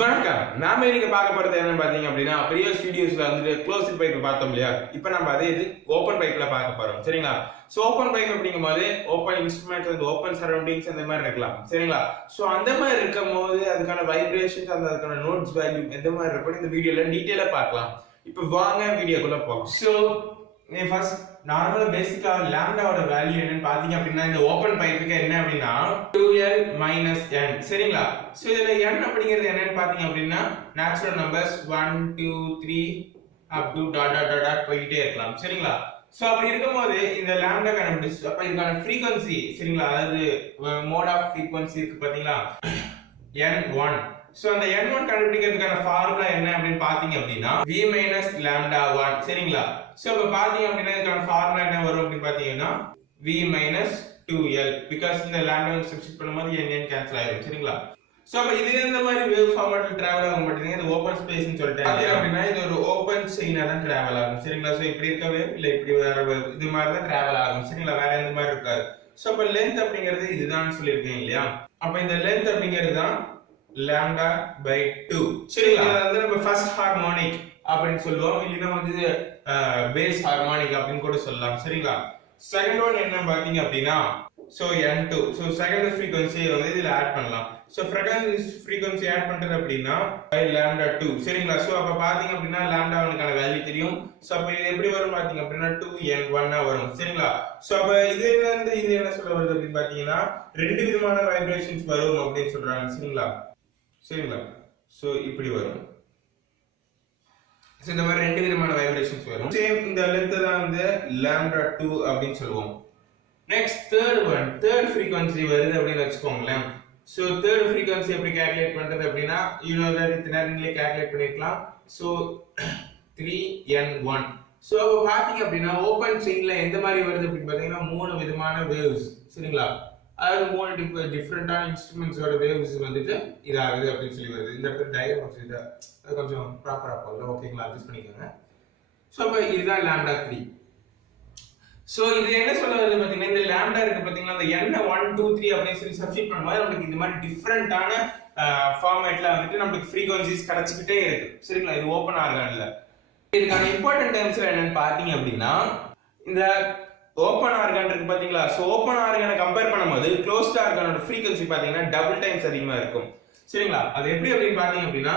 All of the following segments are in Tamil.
வணக்கம். நாம இன்னைக்கு பார்க்க போறது என்னன்னு பாத்தீங்க அப்படின்னா ப்ரீவியஸ் வீடியோஸ்ல வந்து க்ளோஸ்ட் பைப் பார்த்தோம் இல்லையா? இப்போ நம்ம அதே இது ஓபன் பைப்ல பார்க்க போறோம். சரிங்களா? சோ ஓபன் பைப் அப்படிங்கும்போது ஓபன் இன்ஸ்ட்ருமெண்ட்ஸ் அந்த ஓபன் சரௌண்டிங்ஸ் அந்த மாதிரி இருக்கலாம். சரிங்களா? சோ அந்த மாதிரி இருக்கும்போது அதுக்கான வைப்ரேஷன்ஸ் அதுக்கான நோட்ஸ் வேல்யூ எந்த மாதிரி இருக்கும் இந்த வீடியோல டீடைலா பார்க்கலாம். இப்போ வாங்க வீடியோக்குள்ள போலாம். சோ ஃபர்ஸ்ட் நார்மலா பேசிக்கா லாம்டாவோட வேல்யூ என்னன்னு பாத்தீங்க அப்படின்னா இந்த ஓபன் பைப்புக்கு என்ன அப்படின்னா 2l n. சரிங்களா? சோ இதுல n அப்படிங்கிறது என்னன்னு பாத்தீங்க அப்படின்னா natural numbers 1 2 3 up to dot போயிட்டே இருக்கலாம். சரிங்களா? சோ அப்படி இருக்கும்போது இந்த லாம்டா கண்டுபிடிச்சு அப்ப இதுக்கான frequency சரிங்களா, அதாவது மோட் ஆஃப் frequency இருக்கு பாத்தீங்களா n1. சோ அந்த n1 கண்டுபிடிக்கிறதுக்கான ஃபார்முலா என்ன அப்படினு பாத்தீங்க அப்படினா v - lambda 1. சரிங்களா? சோ இப்ப பாத்தீங்க அப்படினா இதுக்கான ஃபார்முலா என்ன வரும் அப்படினு பாத்தீங்கன்னா v - 2l because இந்த lambda சப்ஸ்டிட்யூட் பண்ணும்போது n கேன்சல் ஆயிடும். சரிங்களா? சோ அப்ப இது இந்த மாதிரி வேவ் ஃபார்மட்ல டிராவல் ஆக மாட்டேங்குது. இது ஓபன் ஸ்பேஸ் னு சொல்லிட்டேன். அது அப்படினா இது ஒரு ஓபன் செயினா தான் டிராவல் ஆகும். சரிங்களா? சோ இப்படி இருக்க வேவ் இல்ல இப்படி வேற வேவ் இது மாதிரி தான் டிராவல் ஆகும். சரிங்களா? வேற எந்த மாதிரி இருக்காது. சோ அப்ப லெந்த் அப்படிங்கிறது இதுதான் சொல்லிருக்கேன் இல்லையா? அப்ப இந்த லெந்த் அப்படிங்கிறது தான் lambda by 2. சரிங்களா? இது வந்து நம்ம ஃபர்ஸ்ட் ஹார்மோனிக் அப்படினு சொல்லுவோம். இல்லனா வந்து பேஸ் ஹார்மோனிக் அப்படினு கூட சொல்லலாம். சரிங்களா? செகண்ட் ஒன் என்ன பாத்தீங்க அப்படினா so n2. So second frequency வந்து இதுல ஆட் பண்ணலாம். சோ frequency ஆட் பண்றது அப்படினா by lambda 2. சரிங்களா? சோ அப்ப பாத்தீங்க அப்படினா lambda 1க்கான வேல்யூ தெரியும். சோ அப்ப இது எப்படி வரும் பாத்தீங்க அப்படினா 2n1 ஆ வரும். சரிங்களா? சோ அப்ப இதுல இருந்து இது என்ன சொல்ல வருது அப்படினு பாத்தீங்கன்னா ரெண்டு விதமான வைப்ரேஷன்ஸ் வரும் அப்படினு சொல்றாங்க. சரிங்களா? சரிங்களா? சோ இப்படி வரும். சோ இந்த மாதிரி ரெண்டு விதமான வைப்ரேஷன்ஸ் வரும். சேம் இந்த லெந்த் தான் வந்து lambda 2 அப்படினு சொல்லுவோம். நெக்ஸ்ட் தேர்ட் frequency வருது அப்படினு வெச்சுக்கோங்களேன். சோ தேர்ட் frequency எப்படி கால்குலேட் பண்றது அப்படினா you know that இத்தனை நீங்களே கால்குலேட் பண்ணிக்கலாம். So 3n1. சோ அப்ப பாத்தீங்க அப்படினா ஓபன் செயின்ல எந்த மாதிரி வருது அப்படினு பாத்தீங்கன்னா மூணு விதமான வேவ்ஸ். சரிங்களா? அதாவது மூணு டிஃபரண்டான இன்ஸ்ட்ருமெண்ட்ஸோட வேவ்ஸ் வந்துட்டு இதாகுது அப்படின்னு சொல்லி வருது. இந்த இடத்துல டயக்ராம் வச்சிருந்தா அது கொஞ்சம் ப்ராப்பரா போகல. ஓகேங்களா? அட்ஜஸ்ட் பண்ணிக்கோங்க. சோ அப்ப இதுதான் lambda 3. சோ இது என்ன சொல்ல வருது பாத்தீங்கன்னா இந்த lambda இருக்கு பாத்தீங்களா, அந்த n 1 2 3 அப்படின்னு சொல்லி சப்ஸ்டிட்யூட் பண்ணும்போது நமக்கு இந்த மாதிரி டிஃபரண்டான ஃபார்மேட்ல வந்துட்டு நமக்கு frequencies கிடைச்சிட்டே இருக்கு. சரிங்களா? இது ஓபன் ஆர்கான்ல. இதுக்கான இம்பார்ட்டன்ட் டெர்ம்ஸ்ல என்னன்னு பாத்தீங்க அப்படின்னா இந்த ஓபன் ஆர்கான் இருக்கு பாத்தீங்களா? சோ ஓபன் ஆர்கானை கம்பேர் பண்ணும்போது க்ளோஸ்ட் ஆர்கானோட frequency பாத்தீங்கன்னா டபுள் டைம்ஸ் அதிகமா இருக்கும். சரிங்களா? அது எப்படி அப்படினு பாத்தீங்க அப்படின்னா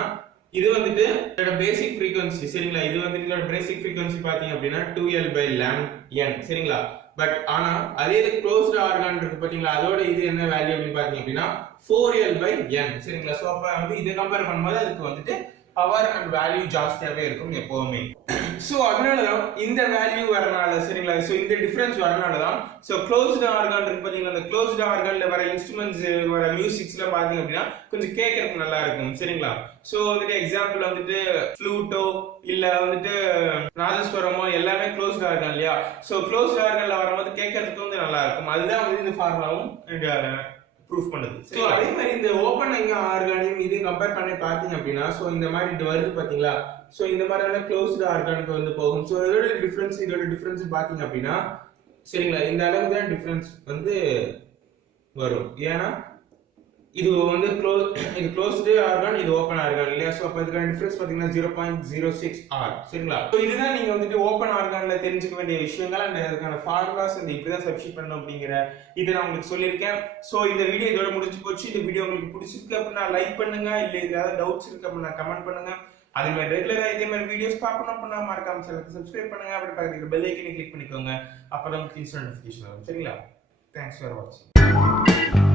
இது வந்துட்டு இதோட பேசிக் frequency. சரிங்களா? இது வந்து இதோட பேசிக் frequency பாத்தீங்க அப்படின்னா 2l by lambda n. சரிங்களா? பட் ஆனா அதே இது க்ளோஸ்ட் ஆர்கான் இருக்கு பாத்தீங்களா, அதோட இது என்ன வேல்யூ அப்படினு பாத்தீங்க அப்படின்னா 4l by n. சரிங்களா? சோ அப்ப வந்து இத கம்பேர் பண்ணும்போது அதுக்கு வந்துட்டு பவர் அண்ட் வேல்யூ ஜாஸ்தியாவே இருக்கும் எப்பவுமே. சோ அதனாலதான் இந்த வேல்யூ வரனால சரிங்களா, சோ இந்த டிஃபரன்ஸ் வரனாலதான் சோ க்ளோஸ்ட் ஆர்கான் இருக்கு பாத்தீங்களா, அந்த க்ளோஸ்ட் ஆர்கான்ல வர இன்ஸ்ட்ருமெண்ட்ஸ் வர மியூசிக்ஸ்ல பாத்தீங்க அப்படின்னா கொஞ்சம் கேட்கறதுக்கு நல்லா இருக்கும். சரிங்களா? சோ வந்துட்டு எக்ஸாம்பிள் வந்துட்டு ஃப்ளூட்டோ இல்ல வந்துட்டு நாதஸ்வரமோ எல்லாமே க்ளோஸ்ட் ஆர்கான் இல்லையா? சோ க்ளோஸ்ட் ஆர்கான்ல வரும்போது கேட்கறதுக்கு வந்து நல்லா இருக்கும். அதுதான் வந்து இந்த ஃபார்முலாவும் ப்ரூஃப் பண்ணுது. சோ அதே மாதிரி இந்த ஓபன் ஆர்கானையும் இது கம்பேர் பண்ணி பாத்தீங்க அப்படின்னா சோ இந்த மாதிரி இது வருது பாத்தீங்களா, சோ இந்த மாதிரியான க்ளோஸ்ட் ஆர்கானுக்கு வந்து போகும். சோ இதோட டிஃபரன்ஸ் பாத்தீங்க அப்படின்னா சரிங்களா, இந்த அளவுக்கு தான் டிஃபரன்ஸ் வந்து வரும். ஏன்னா இது வந்து இது க்ளோஸ்ட் ஆர்கான், இது ஓபன் ஆர்கான் இல்லையா? சோ அப்ப இதுக்கான டிஃபரன்ஸ் பாத்தீங்கன்னா 0.06 r. சரிங்களா? சோ இதுதான் நீங்க வந்துட்டு ஓபன் ஆர்கான்ல தெரிஞ்சுக்க வேண்டிய விஷயங்கள். அண்ட் அதுக்கான ஃபார்முலாஸ் இந்த இப்படி தான் சப்ஸ்டிட்யூட் பண்ணனும் அப்படிங்கற இத நான் உங்களுக்கு சொல்லிருக்கேன். சோ இந்த வீடியோ இதோட முடிஞ்சு போச்சு. இந்த வீடியோ உங்களுக்கு பிடிச்சிருக்கு அப்படினா லைக் பண்ணுங்க. இல்ல ஏதாவது டவுட்ஸ் இருக்கு அப்படினா கமெண்ட் பண்ணுங்க. அதே மாதிரி ரெகுலரா இதே மாதிரி வீடியோஸ் பார்க்கணும் அப்படினா மறக்காம சேனலுக்கு சப்ஸ்கிரைப் பண்ணுங்க. அப்படியே பக்கத்துல பெல் ஐகானை கிளிக் பண்ணிக்கோங்க. அப்பதான் உங்களுக்கு இன்ஸ்டன்ட் நோட்டிஃபிகேஷன் வரும். சரிங்களா? Thanks for watching.